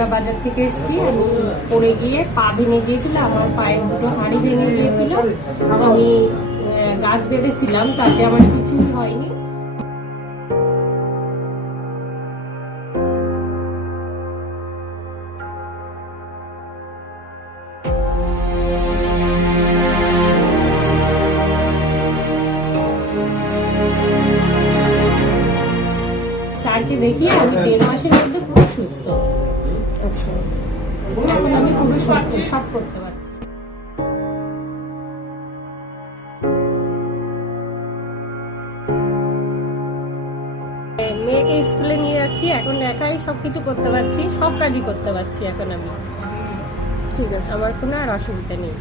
বনগা বাজার থেকে এসেছি। আমি পড়ে গিয়ে পা ভেঙে গিয়েছিল, আমার পায়ের দুটো হাঁড়ি ভেঙে গিয়েছিল। আমি গাছ বেঁধেছিলাম, তাতে আমার কিছুই হয়নি। স্যারকে দেখিয়ে আমি 1.5 মাসের মধ্যে পুরো সুস্থ। আচ্ছা, এখন আমি পুরো সুস্থ, সব করতে পারছি। মেয়েকে স্কুলে নিয়ে যাচ্ছি, এখন একাই সবকিছু করতে পারছি, সব কাজই করতে পারছি এখন আমি। ঠিক আছে, আমার কোনো আর অসুবিধা নেই।